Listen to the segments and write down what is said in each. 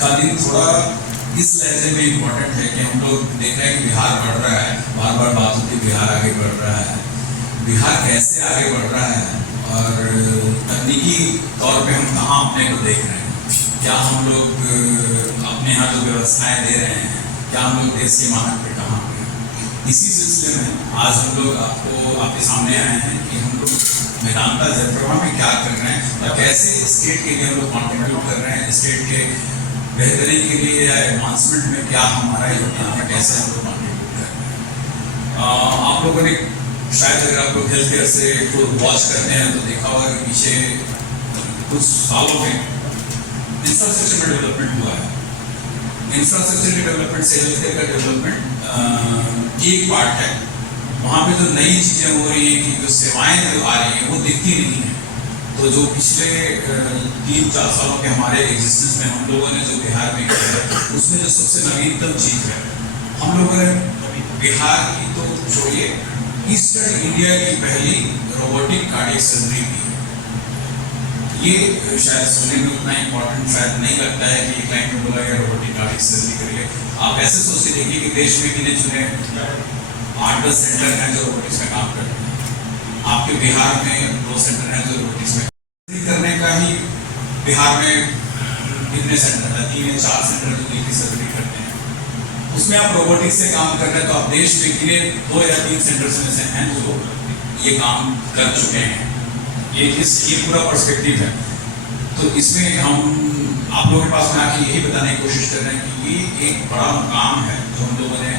का दिन थोड़ा इस लहजे में इम्पोर्टेंट है कि हम लोग देख रहे हैं कि बिहार बढ़ रहा है, बार बार बात होती है बिहार आगे बढ़ रहा है। बिहार कैसे आगे बढ़ रहा है और तकनीकी तौर पे हम कहाँ अपने को देख रहे हैं, क्या हम लोग अपने यहाँ जो व्यवस्थाएं दे रहे हैं, क्या हम लोग देश के मानक पे कहाँ पे। इसी सिलसिले में आज हम लोग आपके सामने आए हैं कि हम लोग मेदांता जलप्रभा में क्या कर रहे हैं और कैसे स्टेट के लिए हम लोग कॉन्ट्रीब्यूट कर रहे हैं, स्टेट के बेहतरी के लिए या एडवांसमेंट में क्या हमारा योगदान है, कैसे हम लोग कॉन्ट्रीब्यूट कर रहे हैं। आप लोगों ने शायद अगर आप लोग हेल्थ केयर से को वॉच करते हैं तो देखा होगा कि पीछे कुछ सालों में इंफ्रास्ट्रक्चर में डेवलपमेंट हुआ है। इंफ्रास्ट्रक्चर के डेवलपमेंट से हेल्थ केयर का डेवलपमेंट एक पार्ट है। वहाँ पे जो नई चीज़ें हो रही हैं कि जो सेवाएं जो आ रही हैं वो दिखती नहीं है। तो जो पिछले 3-4 सालों के हमारे एग्जिस्टेंस में हम लोगों ने जो बिहार में किया है उसमें जो सबसे नवीनतम चीज़ है, हम लोगों ने बिहार की तो छोड़िए ईस्टर्न इंडिया की पहली रोबोटिक कार्डियक सर्जरी की। ये शायद सुनने में उतना इम्पोर्टेंट शायद नहीं लगता है कि क्लाइंट ने बोला रोबोटिक कार्डियक सर्जरी करिए। आप ऐसे सोच के देखिए कि देश में गिने चुने 8-10 सेंटर हैं जो रोबोटिक्स में काम करते हैं। आपके बिहार में 2 सेंटर हैं जो रोबोटिक्स में करने का ही बिहार में कितने सेंटर है, 3 या 4 सेंटर जो दिल की सर्जरी करते हैं। उसमें आप रोबोटिक्स से काम कर रहे हैं तो आप देश में गिने 2 या 3 सेंटर्स में से हैं जो ये काम कर चुके हैं। ये पूरा पर्सपेक्टिव है। तो इसमें हम आप लोगों के पास में आके यही बताने की कोशिश कर रहे हैं कि ये एक बड़ा मुकाम है जो हम लोगों ने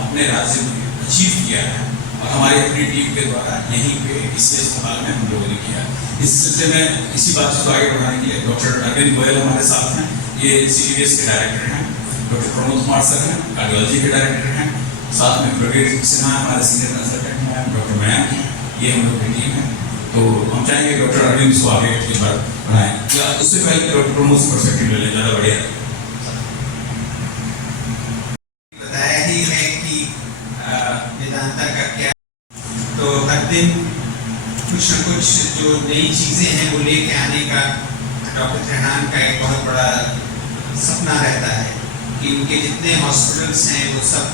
अपने राज्य में अचीव किया है और हमारी अपनी टीम के द्वारा यहीं पे इसी अस्पताल में हम लोगों ने किया है। इस सिलसिले में इसी बात को आगे बढ़ाने के लिए डॉक्टर अरविंद गोयल हमारे साथ हैं। ये CTBS के डायरेक्टर हैं। डॉक्टर प्रमोद कुमार सर हैं, कार्डियोलॉजी के डायरेक्टर हैं। साथ में प्रवीण सिन्हा हमारे सीनियर कंसल्टेंट हैं, डॉक्टर मयंक, ये हम लोग की टीम है। तो हम चाहेंगे डॉक्टर अरविंद को आगे एक बार बढ़ाएं या उससे पहले डॉक्टर प्रमोद से पर्सपेक्टिव ले लें, ज़्यादा बढ़िया बताया ही है कि वेदांता का क्या। तो हर दिन कुछ न कुछ जो नई चीज़ें हैं वो लेके आने का डॉक्टर त्रिहान का एक बहुत बड़ा सपना रहता है कि उनके जितने हॉस्पिटल्स हैं वो सब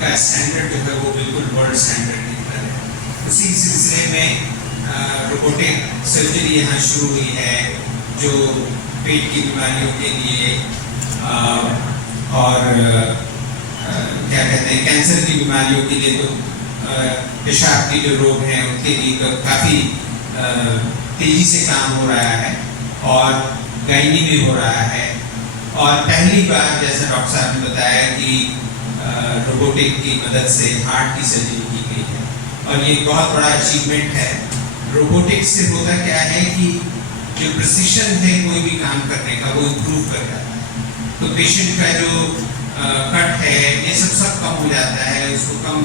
का स्टैंडर्ड जो है वो बिल्कुल वर्ल्ड स्टैंडर्ड की तरह है। उसी सिलसिले में रोबोटिक सर्जरी यहाँ शुरू हुई है जो पेट की बीमारियों के लिए और क्या कहते हैं कैंसर की बीमारियों के लिए, तो पेशाब के जो रोग हैं उनके लिए तो काफ़ी तेज़ी से काम हो रहा है और गायनी में हो रहा है। और पहली बार जैसा डॉक्टर साहब ने बताया कि रोबोटिक की मदद से हार्ट की सर्जरी की गई है और ये बहुत बड़ा अचीवमेंट है। रोबोटिक से होता क्या है कि जो प्रिसिशन है कोई भी काम करने का वो इम्प्रूव कर जाता है। तो पेशेंट का जो कट है ये सब कम हो जाता है, उसको कम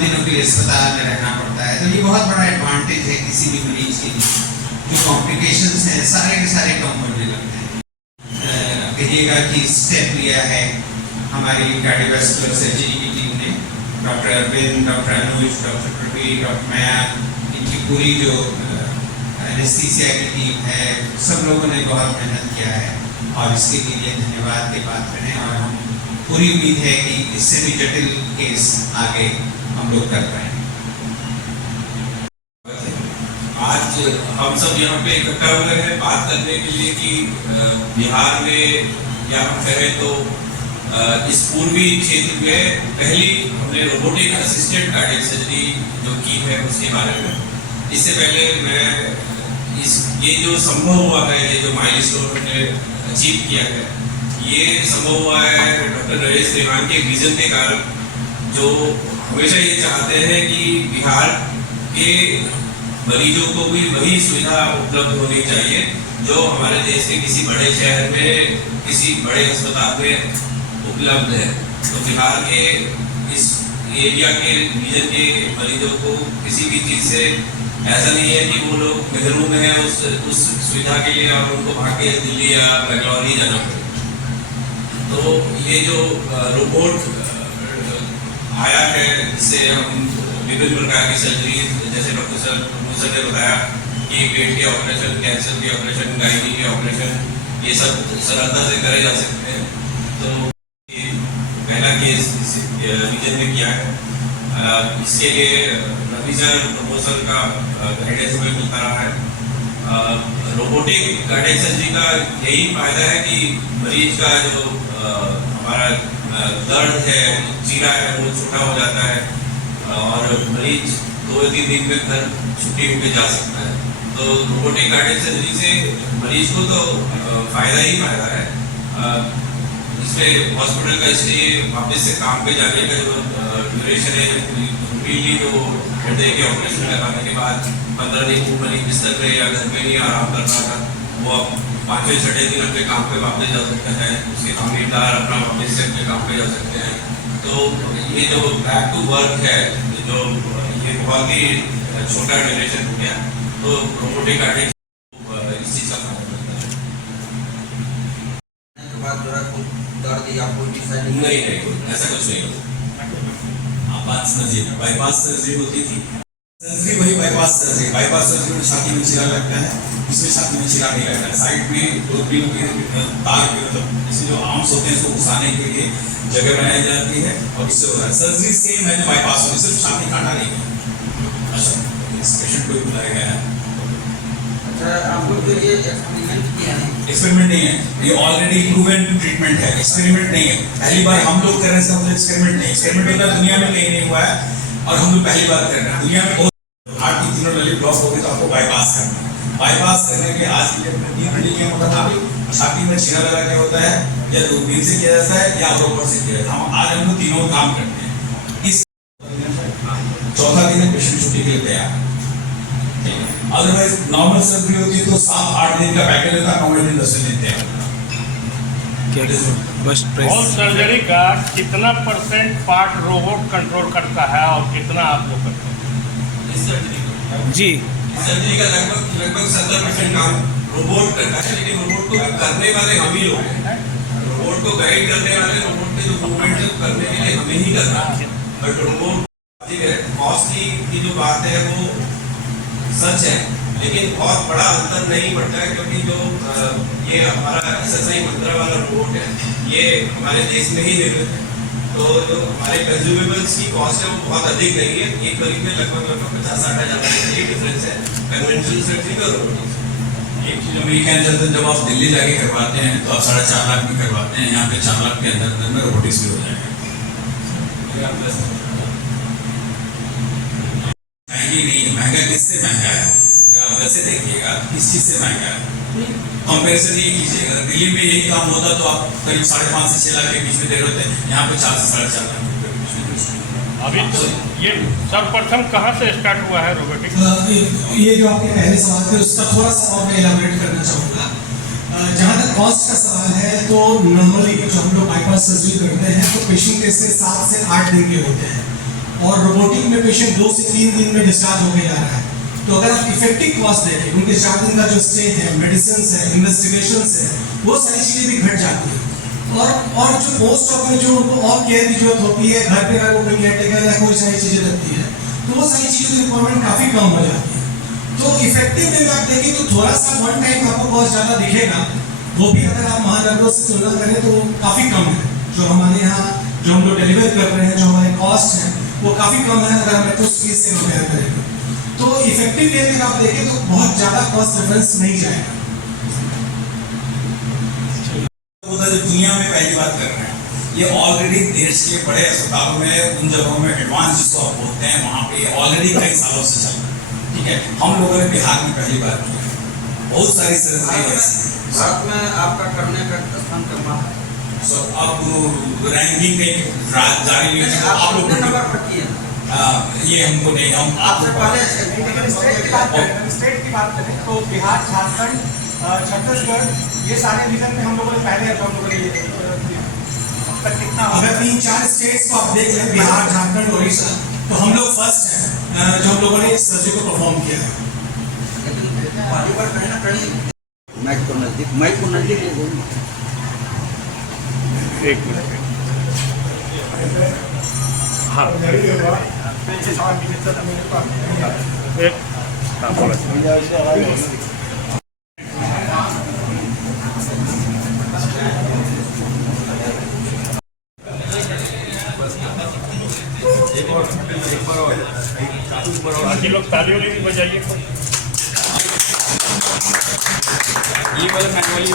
दिनों के लिए अस्पताल में रहना पड़ता है। तो ये बहुत बड़ा एडवांटेज है किसी भी मरीज के लिए। जो कॉम्प्लिकेशंस हैं सारे के सारे कम होने लगते हैं। कहिएगा कि स्टेप लिया है हमारी कार्डियोवैस्कुलर सर्जरी की टीम ने, डॉक्टर अरविंद, डॉक्टर अनुज, डॉक्टर प्रवीण, डॉक्टर मयंक, इनकी पूरी जो एनेस्थीसिया की टीम है, सब लोगों ने बहुत मेहनत किया है और इसके लिए धन्यवाद के पात्र हैं। और हम पूरी उम्मीद है कि इससे भी जटिल केस आगे हम लोग कर पाएंगे। आज हम सब यहाँ पे इकट्ठा हुए हैं बात करने के लिए कि बिहार में या हम कहें तो इस पूर्वी क्षेत्र में पहली हमने रोबोटिक असिस्टेड कार्डियक सर्जरी जो की है उसके बारे में। इससे पहले मैं ये जो संभव हुआ है, ये जो माइलस्टोन हमने अचीव किया है, ये संभव हुआ है डॉक्टर नरेश त्रिहान के विजन के कारण, जो हमेशा ये चाहते हैं कि बिहार के मरीजों को भी वही सुविधा उपलब्ध होनी चाहिए जो हमारे देश के किसी बड़े शहर में, किसी बड़े अस्पताल में उपलब्ध है। तो बिहार के इस एरिया के रीजन के मरीजों को किसी भी चीज़ से ऐसा नहीं है कि वो लोग महरूम है उस सुविधा के लिए और उनको भाग के दिल्ली या बेंगलोर ही जाना पड़े। तो ये जो रोबोट आया है इससे हम विभिन्न प्रकार की सर्जरी, जैसे डॉक्टर सर ने बताया कि पेट के ऑपरेशन, कैंसर के ऑपरेशन, गायनी के ऑपरेशन, ये सब सरलता से करे जा सकते हैं। तो ये पहला केस रीजन में किया है। इसके लिए रिवीजन प्रपोजल का गाइडेंस हमें मिलता रहा है। रोबोटिक कार्डियक सर्जरी का यही फायदा है कि मरीज का जो हमारा दर्द है, चीरा है, वो छोटा हो जाता है और मरीज 2-3 दिन में घर छुट्टी होकर जा सकता है। तो रोबोटिक कार्डियक सर्जरी से मरीज को तो फायदा ही फायदा है। इसमें हॉस्पिटल का स्टे, वापस से काम पे जाने का जो ड्यूरेशन है, कंप्लीटली जो हृदय के ऑपरेशन लगाने के बाद 15 दिन वो मरीज बिस्तर पे या घर पे नहीं आराम कर रहा था, वो अब 5वें-6वें दिन अपने काम पे वापस जा सकता है। उसके फैमिलीदार अपना वापस से अपने काम पे जा सकते हैं। तो ये जो बैक टू वर्क है, जो ये बहुत ही छोटा ड्यूरेशन हो गया, तो रोबोटिक कार्डियक इस चीज़ का फायदा मिलता है। दर्द या कोई नहीं, ऐसा कुछ नहीं होता। आप बात समझिए, बाईपास सर्जरी होती थी, सर्जरी वही बाईपास सर्जरी। बाईपास सर्जरी में छाती में चीरा लगता है, इसमें छाती में चीरा नहीं लगता है। साइड में दूरबीन के तार के मतलब इसमें जो आर्म्स होते हैं, इसको घुसाने के लिए जगह बनाई जाती है और इससे हो रहा है। सर्जरी सेम है जो बाईपास होती है, सिर्फ छाती काटा नहीं है। अच्छा, इस पेशेंट को बुलाया गया है। आप लोग जो ये एक्सपेरिमेंट किया है, एक्सपेरिमेंट नहीं है, ये ऑलरेडी प्रूवन ट्रीटमेंट है, एक्सपेरिमेंट नहीं है। पहली बार हम लोग कर रहे हैं, इसका मतलब एक्सपेरिमेंट नहीं। एक्सपेरिमेंट होता है दुनिया में कहीं नहीं हुआ है और हम लोग पहली बार कर रहे हैं। दुनिया में बहुत हार्ट की तीनों नली ब्लॉक हो गई तो आपको बाईपास करना है। बाईपास करने के आज की डेट में 3 नली क्या होता था, छाती में चीरा लगा के होता है, या दूरबीन से किया जाता है या रोबोट से किया जाता है। आज हम लोग तीनों काम करते हैं। इस चौथा दिन पेशेंट छुट्टी के लिए तैयार। अदरवाइज नॉर्मल सर्जरी होती है तो 7-8 दिन का पैकेज होता है, 9 दिन 10 दिन तैयार। होम सर्जरी का कितना % पार्ट रोबोट कंट्रोल करता है और कितना आप लोग करते हैं? इस सर्जरी का जी, सर्जरी का लगभग 70% काम रोबोट करता है, लेकिन रोबोट को करने वाले हम ही लोग हैं। रोबोट को गाइड करने वाले, रोबोट के जो मूवमेंट है करने के लिए हमें ही करना है। बट रोबोट कॉस्ट की जो बात है वो सच है, लेकिन बहुत बड़ा अंतर नहीं पड़ता है, क्योंकि जो ये हमारा SSI मंत्रा वाला रोबोट है, ये हमारे देश में ही निर्मित है। तो जो हमारे कंज्यूमेबल्स की कॉस्ट है वो बहुत अधिक नहीं है। एक करीब में लगभग 50-60 हज़ार का ये डिफरेंस है कन्वेंशनल सर्जरी का रोबोट। एक चीज अमेरिकन चलते, जब आप दिल्ली जाके करवाते हैं तो आप 4.5 लाख में करवाते हैं, यहाँ पे 4 लाख के अंदर में रोबोटिक्स भी हो जाएगा। महंगी नहीं है। महंगा किससे महंगा है? अगर आप वैसे देखिएगा किस चीज से महंगा है, कंपैरिजन ये कीजिएगा। दिल्ली में यही काम होता तो आप करीब 5.5 से 6 लाख के बीच में दे रहे होते, यहाँ पे 4 से 4.5 लाख रुपए के बीच में। अभी तो ये सर्वप्रथम कहाँ से स्टार्ट हुआ है रोबोटिक? ये जो आपके पहले सवाल थे उसका थोड़ा सा और मैं इलाबोरेट करना चाहूँगा। जहाँ तक कॉस्ट का सवाल है, तो नॉर्मली जो हम लोग बाईपास सर्जरी करते हैं तो पेशेंट के 7 से 8 दिन के होते हैं और रोबोटिक में पेशेंट 2 से 3 दिन में डिस्चार्ज होकर जा रहा है। तो अगर आप इफेक्टिव कॉस्ट देखें, उनके 4 दिन का जो स्टे है, मेडिसिन है, इन्वेस्टिगेशन है, वो सारी चीज़ें भी घट जाती है। और जो पोस्ट ऑफ में जो उनको और केयर की जरूरत होती है, घर पे अगर वो कोई केयरटेकर या कोई सारी चीज़ें लगती है, तो वो सारी चीज़ों की रिक्वायरमेंट काफ़ी कम हो जाती है। तो इफेक्टिव में आप देखें तो थोड़ा सा वन टाइम आपको कॉस्ट ज़्यादा दिखेगा, वो भी अगर आप महानगरों से तुलना करें तो काफ़ी कम है। जो हमारे यहाँ जो हम लोग डिलीवर कर रहे हैं, जो हमारे कॉस्ट हैं, वो काफ़ी कम है अगर हम मेट्रो सिटीज से कंपेयर करें। तो इफेक्टिव केयर में आप देखें तो बहुत ज़्यादा कॉस्ट डिफरेंस नहीं जाएगा। जो दुनिया में पहली बात कर रहे हैं, ये ऑलरेडी देश के बड़े अस्पतालों में, उन जगहों में एडवांस जिसको आप बोलते हैं, वहाँ पे ऑलरेडी कई सालों से चल रहा है। ठीक है, हम लोगों ने बिहार में पहली बार किया। बहुत सारी सर्जरी ऐसी भारत में आपका करने का स्थान कहाँ है? अब रैंकिंग में जारी लीजिए, आप लोग नंबर पर किए ये हमको नहीं, हम आपसे पहले स्टेट की बात करें तो बिहार, झारखंड, छत्तीसगढ़, ये सारे रीजन में हम लोगों ने पहले हम लोगों ने कितना अगर 3-4 स्टेट्स को आप देख लें, बिहार, झारखंड, उड़ीसा, तो हम लोग फर्स्ट हैं जो हम लोगों ने इस सर्जरी को परफॉर्म किया है। पहली बार कहीं ना कहीं माइक को नजदीक ले बोलूँ। एक मिनट। हाँ, एक हाँ, बोला। बाकी लोग ताली वाली भी बजाइए कुछ। ये वाला मैनुअली